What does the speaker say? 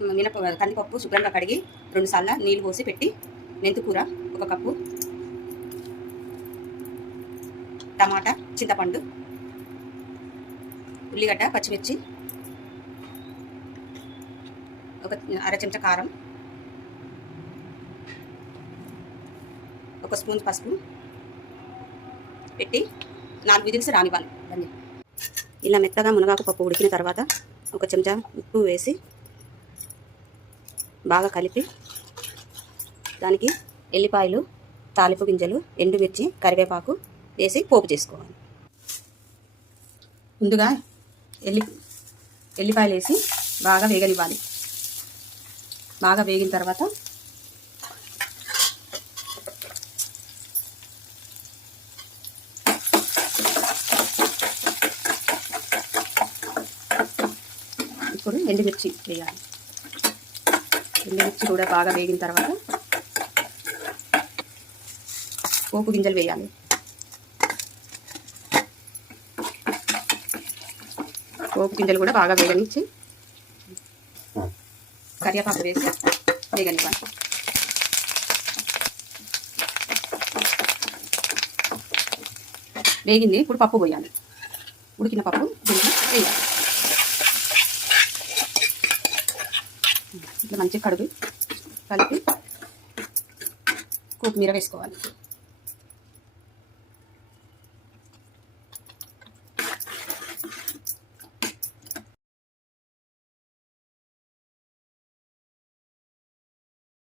కందిపప్పు శుభ్రంగా కడిగి 2 సార్లు నీళ్ళు పోసి పెట్టి, మెంతికూర 1 కప్పు, టమాటా, చింతపండు, ఉల్లిగడ్డ, పచ్చిమిర్చి, 1/2 చెంచా కారం, 1 స్పూన్ పసుపు పెట్టి 4 విజిల్స్ రానివ్వాలి. ఇలా మెత్తగా మునగాకు పప్పు ఉడికిన తర్వాత 1 చెంచా ఉప్పు వేసి బాగా కలిపి దానికి ఎల్లిపాయలు, తాలింపు గింజలు, ఎండుమిర్చి, కరివేపాకు వేసి పోపు చేసుకోవాలి. ముందుగా ఎల్లిపాయలు వేసి బాగా వేగనివ్వాలి. బాగా వేగిన తర్వాత ఇప్పుడు ఎండుమిర్చి వేయాలి. ఎండుమిర్చి కూడా బాగా వేగిన తర్వాత పోపు గింజలు వేయాలి. పోపు గింజలు కూడా బాగా వేగనిచ్చి కరివేపాకు వేసి వేగనివ్వాలి. వేగింది. ఇప్పుడు పప్పు పోయాలి. ఉడికిన పప్పు దీంట్లో వేయాలి. ఇట్లా మంచిగా కడుగు కలిపి కొత్తిమీర వేసుకోవాలి.